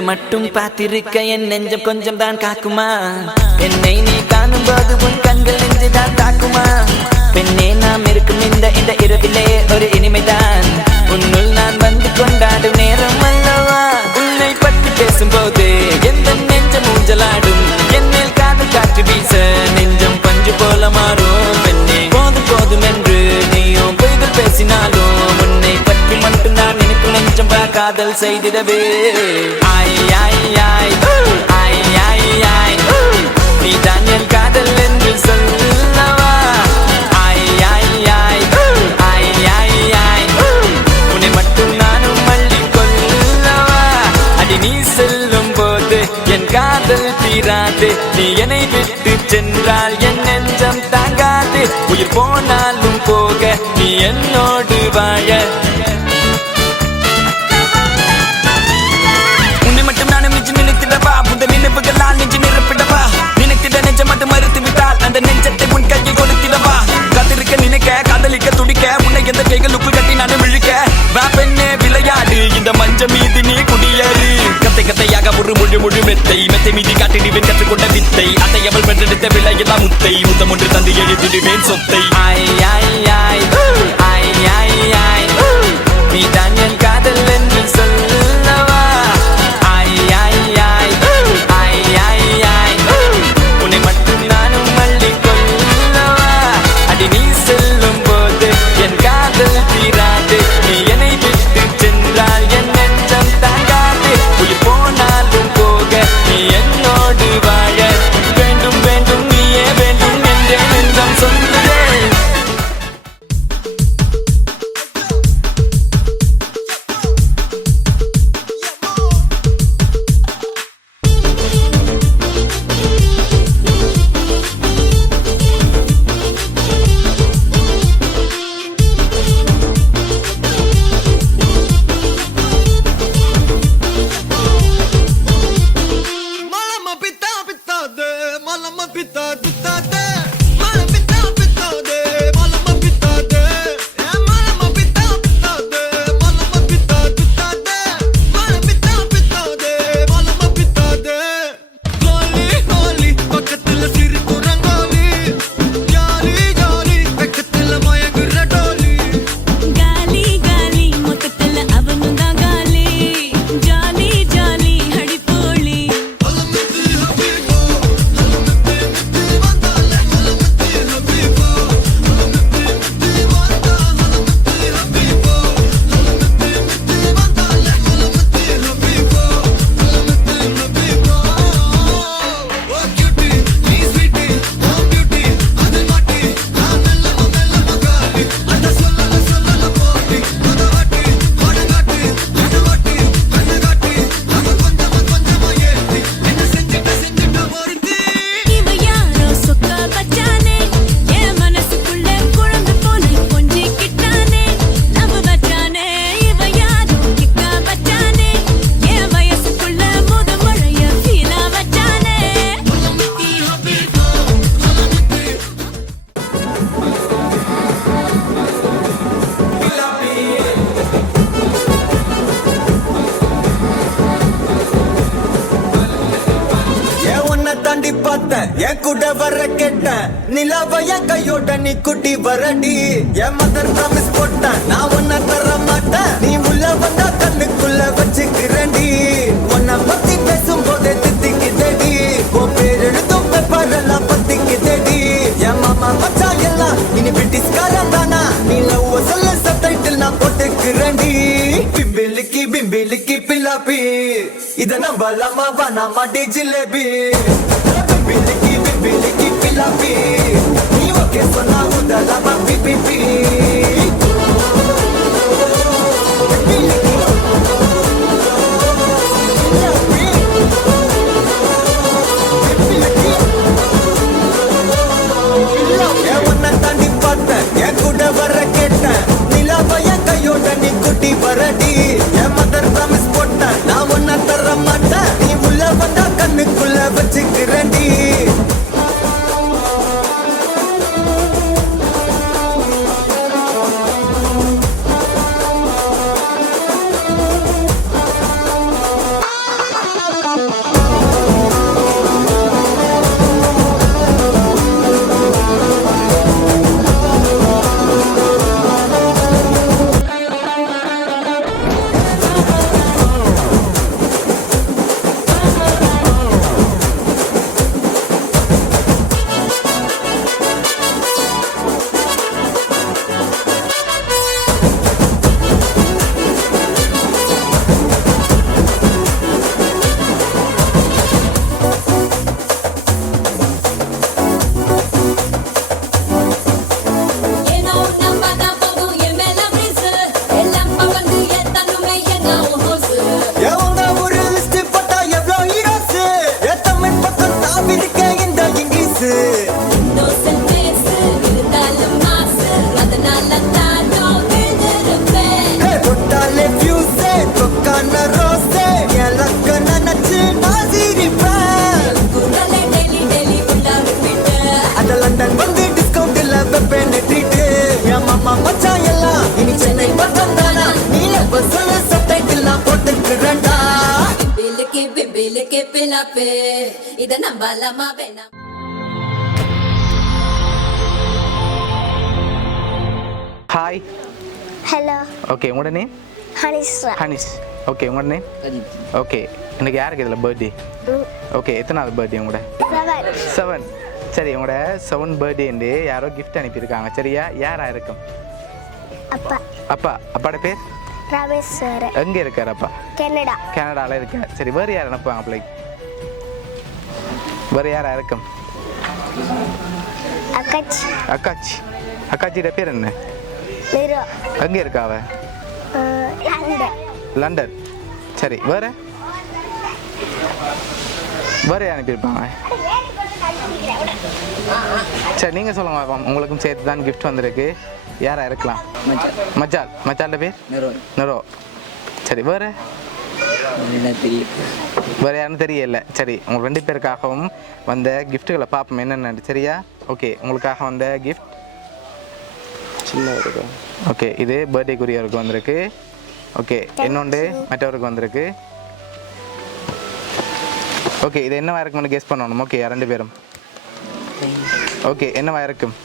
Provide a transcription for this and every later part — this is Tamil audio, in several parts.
உன்னை மட்டும் பார்த்திருக்க என் நெஞ்சம் கொஞ்சம் தான் காக்குமா என்னை நீ காணும் போது உன் கண்கள் நெஞ்சுதான் தாக்குமா பெண்ணே நாம் இருக்கும் இந்த இரவிலே ஒரு இனிமைதான் உன்னுள் நான் வந்து கொண்டாடும் நேரம் அல்லவா உன்னை பற்றி பேசும்போது எந்த நெஞ்சம் ஊஞ்சலாடும் என்னில் காதல் காற்று வீச நெஞ்சம் பஞ்சு போல மாறும் பெண்ணே போதும் போதும் என்று நீயும் பொய்கள் பேசினாலும் உன்னை பற்றி மட்டும் நான் எனக்கு நெஞ்சம் காதல் செய்திடவே ஆய் ஆய் ஆய் ஆய் ஆய் ஆய் நீ தான் என் காதல் என்று சொல்லவா ஆய் ஆய் ஆய் ஆய் ஆய் ஆய் உன்னை மட்டும் நானும் மல்லி கொள்ளவா அடி நீ செல்லும் போது என் காதல் தீராது நீ என்னை விட்டு சென்றால் என் நெஞ்சம் தாங்காது உயிர் போனாலும் போக நீ என்னோடு வாழ உன்னை மட்டும் நானும் நெஞ்சு நினைத்திடவா புத நினைவுகளால் நெஞ்சு நிரப்பிடவா நினைத்திட நெஞ்ச மட்டும் மறுத்து விட்டால் அந்த நெஞ்சத்தை உன் கையில் கொடுத்திடவா காத்திருக்க நினைக்க காதலிக்க துடிக்க உன்னை எந்த கைகளுக்குள் கட்டி நானும் விழுக்க வா பெண்ணே விளையாடு இந்த மஞ்ச மீது நீ குடியேறு கத்தை கத்தையாக ஒரு முழு மெத்தை மீதி காட்டி நீ கற்றுக்கொண்ட வித்தை அத்தை அவள் பெற்றெடுத்த விலையெல்லாம் முத்தை முத்தம் ஒன்று தந்து எழுதிடுவேன் சொத்தை ஆய் ஆய் ஆய் ஆய் ஆய் ஆய் நீ தான் என் காதல் என்று சொல்லவா ஆய் ஆய் ஆய் ஆய் ஆய் ஆய் உன்னை மட்டும் நானும் மல்லி கொள்ளவா அடி நீ செல்லும் போது என் காதல் தீராது நீ என்னை விட்டு சென்றால் என் நெஞ்சம் தாங்காது உயிர் போனாலும் போக நீ என்னோடு வாழ வேண்டும் வேண்டும் நீயே வேண்டும் என்றே நெஞ்சம் சொல்லுதே என் கூட வர கேட்ட நிலவைய கையோட நீ குட்டி வரடி என் மதர் ப்ராமிஸ் போட்ட நான் உன்னை தர மாட்டேன் நீ உள்ள வந்தா கண்ணுக்குள்ள வச்சுக்கிறேன்டி உன்னை பத்தி பேசும் போதே தித்திக்குதடி உன் பேர் எழுதும் பேப்பர் எல்லாம் பத்திக்குதடி என் மாமா மச்சா எல்லாம் இனி பிரிட்டிஷ்காரன் தானா நீ லவ் சொல்ல சப்டைட்டில் நான் போட்டுக்கிறேன்டி பிம்பிலிக்கி பிம்பிலிக்கி பில்லாப்பி இத நம்பலாமா வேணாமா டி jalebi Biliki, biliki, pilapi. Ni oke sona udalama pipipi. Biliki, biliki. என் உன்னை தாண்டி பார்த்தேன் என் கூட வர கேட்டேன் நிலாவைய கையோட நீ குட்டி வரடி என் மதர் ப்ராமிஸ் போட்டேன் நான் உன்னை தர மாட்டேன் நீ உள்ள வந்தா கண்ணுக்குள்ள வச்சுக்கிறேன்டி ஆக்கி பிபிலுக்கு பிலாப்பு இத நம்பலாமா வேணாம். ஹாய். ஹலோ. ஓகே, உங்களோட நேம்? ஹனிஷ். ஓகே, உங்களோட நேம்? ஓகே, இன்னைக்கு யாருக்கு இதில் பர்த்டே? ஓகே, எத்தனாவது பர்த்டே உங்களோட? 7. சரி, உங்களோட 7 பர்த்டேண்டு யாரோ கிஃப்ட் அனுப்பியிருக்காங்க. சரியா? யாரா இருக்கும்? அப்பா. அப்பாவோட பேர்? ராமேஸ்வரன். எங்கே இருக்கார் அப்பா? கனடாவில் இருக்கார். சரி, வேறு யார் அனுப்புவாங்க பிள்ளைக்கு? வேறு யாரா இருக்கும்? அக்காச்சியோட பேர் என்ன? எங்கே இருக்கா அவ? லண்டன். சரி, வேறு யார் அனுப்பியிருப்பாங்க? சரி, நீங்கள் சொல்லுங்க பாப்பா. உங்களுக்கும் சேர்த்து தான் கிஃப்ட் வந்திருக்கு. யாரா இருக்கலாம்? மச்சாலோட பேர்? நெரோ. சரி, வேறு யாருன்னு தெரியல. சரி, உங்கள் 2 பேருக்காகவும் வந்த கிஃப்ட்டுகளை பார்ப்போம் என்னென்ன. சரியா? ஓகே, உங்களுக்காக வந்த கிஃப்ட் சின்ன. ஓகே, இது பர்த்டேக்குரியவருக்கு வந்திருக்கு. ஓகே, இன்னொன்று மற்றவருக்கு வந்திருக்கு. ஓகே, இது என்னவா இருக்கும்னு கெஸ் பண்ணணும். ஓகே, 2 பேரும். ஓகே, என்னவா இருக்கும்?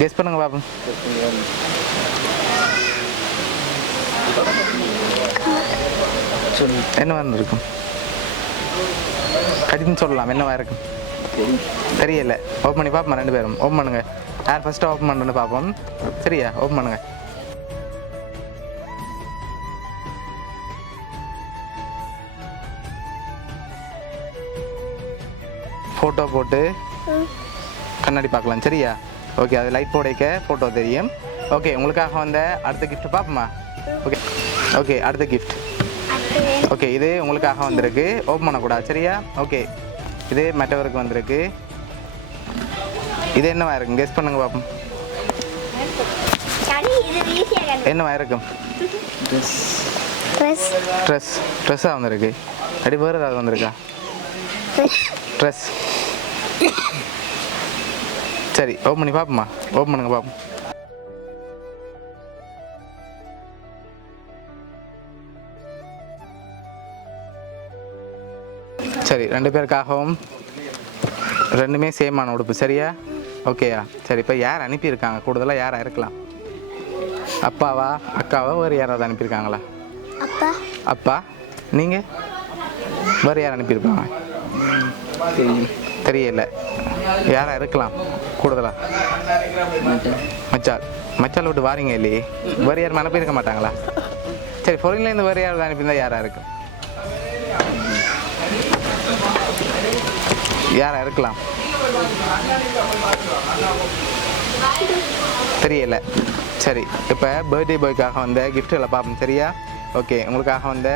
கெஸ் பண்ணுங்க பாப்போம். என்னவா இருக்கும்? கடின்னு சொல்லலாம். என்னவா இருக்கும்? தெரியல. ஓப்பன் பண்ணி பார்ப்போம். 2 பேரும் ஓப்பன் பண்ணுங்க. யார் ஃபர்ஸ்ட் ஓப்பன் பண்ணுன்னு பார்ப்போம். சரியா? ஓப்பன் பண்ணுங்க. ஃபோட்டோ போட்டு கண்ணாடி பார்க்கலாம். சரியா? ஓகே, அது லைட் போடைக்க ஃபோட்டோ தெரியும். ஓகே, உங்களுக்காக வந்த அடுத்த கிஃப்ட் பார்ப்போமா? ஓகே, அடுத்த கிஃப்ட். ஓகே, இது உங்களுக்காக வந்திருக்கு. ஓப்பன் பண்ணக்கூடாது. சரியா? ஓகே, இது மற்றவருக்கு வந்திருக்கு. இது என்னவா இருக்கும்? கெஸ் பண்ணுங்க பார்ப்போம். என்னவா இருக்கும்? ட்ரெஸ்ஸாக வந்திருக்கு. அடி வேறு ஏதாவது வந்திருக்கா? ட்ரெஸ். சரி, ஓப்பன் பண்ணி பார்ப்போமா? ஓப்பன் பண்ணுங்க பார்ப்போம். சரி, 2 பேருக்காகவும் 2மே சேமான உடுப்பு. சரியா? ஓகேயா? சரி, இப்போ யார் அனுப்பியிருக்காங்க? கூடுதலாக யாராக இருக்கலாம்? அப்பாவா, அக்காவா, வேறு யாராவது அனுப்பியிருக்காங்களா? அப்பா. நீங்கள் வேறு யார் அனுப்பியிருப்பாங்க? தெரியல. யாரா இருக்கலாம்? கூடுதலா மச்சால் விட்டு வாரீங்க இல்லையே. வேறு யாரும் அனுப்பியிருக்க மாட்டாங்களா? சரி, ஃபாரின்லேருந்து வேறு யாராவது அனுப்பியிருந்தா யாரா இருக்கும்? யாரா இருக்கலாம்? தெரியல. சரி, இப்போ பர்த்டே பாய்க்காக வந்த கிஃப்ட்டுகளை பார்ப்போம். சரியா? ஓகே, உங்களுக்காக வந்த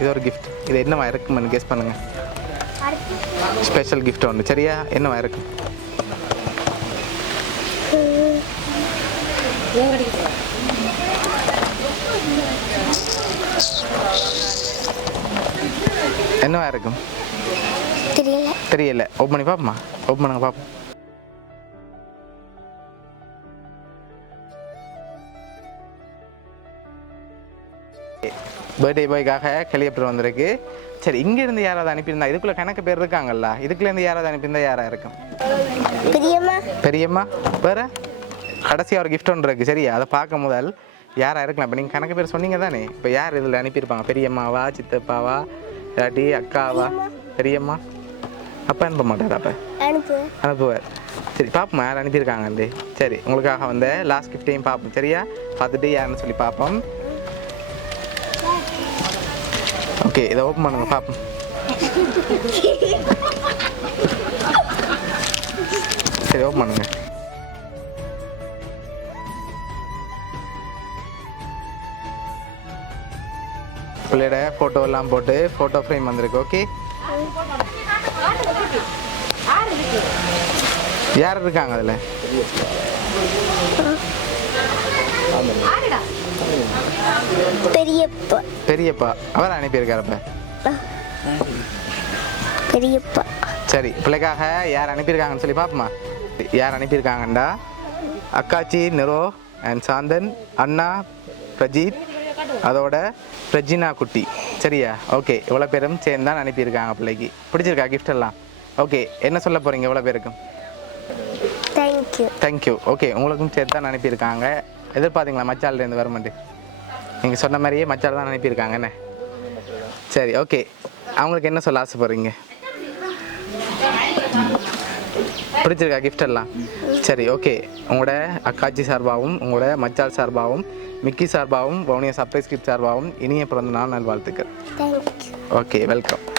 இது ஒரு கிஃப்ட். இது என்னவா இருக்குன்னு கெஸ் பண்ணுங்க. ஸ்பெஷல் கிஃப்ட் ஒன்று. சரியா? என்னவா இருக்கும்? என்னவா இருக்கும்? தெரியல. ஓப்பன் பண்ணி பார்ப்போமா? ஓப்பன் பண்ணுங்க பார்ப்போம். பர்த்டே பாய்க்காக ஹெலிகாப்டர் வந்திருக்கு. சரி, இங்கேருந்து யாராவது அனுப்பியிருந்தா? இதுக்குள்ளே கணக்கு பேர் இருக்காங்கல்ல, இதுக்குள்ளேருந்து யாராவது அனுப்பியிருந்தா யாராக இருக்கும்? பெரியம்மா. வேறு கடைசியாக ஒரு கிஃப்ட் ஒன்று இருக்குது. சரியா? அதை பார்க்க முதல் யாராக இருக்கலாம்? இப்போ நீங்கள் கணக்கு பேர் சொன்னீங்க தானே. இப்போ யார் இதில் அனுப்பியிருப்பாங்க? பெரியம்மாவா, சித்தப்பாவா, இல்லாட்டி அக்காவா? பெரியம்மா. அப்பா அனுப்ப மாட்டார். அப்போ அனுப்புவார். சரி, பார்ப்போம் யார் அனுப்பியிருக்காங்கண்டு. சரி, உங்களுக்காக வந்த லாஸ்ட் கிஃப்ட்டையும் பார்ப்போம். சரியா? பார்த்துட்டு யாருன்னு சொல்லி பார்ப்போம். ஓகே, இதை ஓப்பன் பண்ணுங்க பார்ப்போம். சரி, ஓப்பன் பண்ணுங்க. பிள்ளையோட ஃபோட்டோ எல்லாம் போட்டு ஃபோட்டோ ஃப்ரேம் வந்திருக்கு. ஓகே, யார் இருக்காங்க அதில்? பெரியப்பா. அவர் அனுப்பியிருக்காரப்ப. சரி, பிள்ளைக்காக யார் அனுப்பியிருக்காங்கன்னு சொல்லி பார்ப்போமா? யார் அனுப்பியிருக்காங்கண்டா அக்காச்சி நெரோ அண்ட் சாந்தன், அண்ணா, பிரஜித், அதோட பிரஜினா குட்டி. சரியா? ஓகே, இவ்வளோ பேரும் சேர்ந்து தான் அனுப்பியிருக்காங்க பிள்ளைக்கு. பிடிச்சிருக்கா gift எல்லாம்? ஓகே, என்ன சொல்ல போகிறீங்க இவ்வளோ பேருக்கும்? தேங்க்யூ. தேங்க்யூ. ஓகே, உங்களுக்கும் சேர்த்து தான் அனுப்பியிருக்காங்க. எதிர்பார்த்தீங்களா மச்சாலேருந்து வரமாட்டு? நீங்கள் சொன்ன மாதிரியே மச்சால் தான் அனுப்பியிருக்காங்க என்ன? சரி, ஓகே. அவங்களுக்கு என்ன சொல்ல ஆசைப்படுறீங்க? பிடிச்சிருக்கா gift எல்லாம்? சரி, ஓகே. உங்களோட அக்காச்சி சார்பாகவும் உங்களோட மச்சால் சார்பாகவும் மிக்கி சார்பாகவும் வவுனியா சர்ப்ரைஸ் கிட் சார்பாகவும் இனிய பிறந்த நாள் நல்வாழ்த்துக்கள். தேங்க்யூ. Okay, welcome.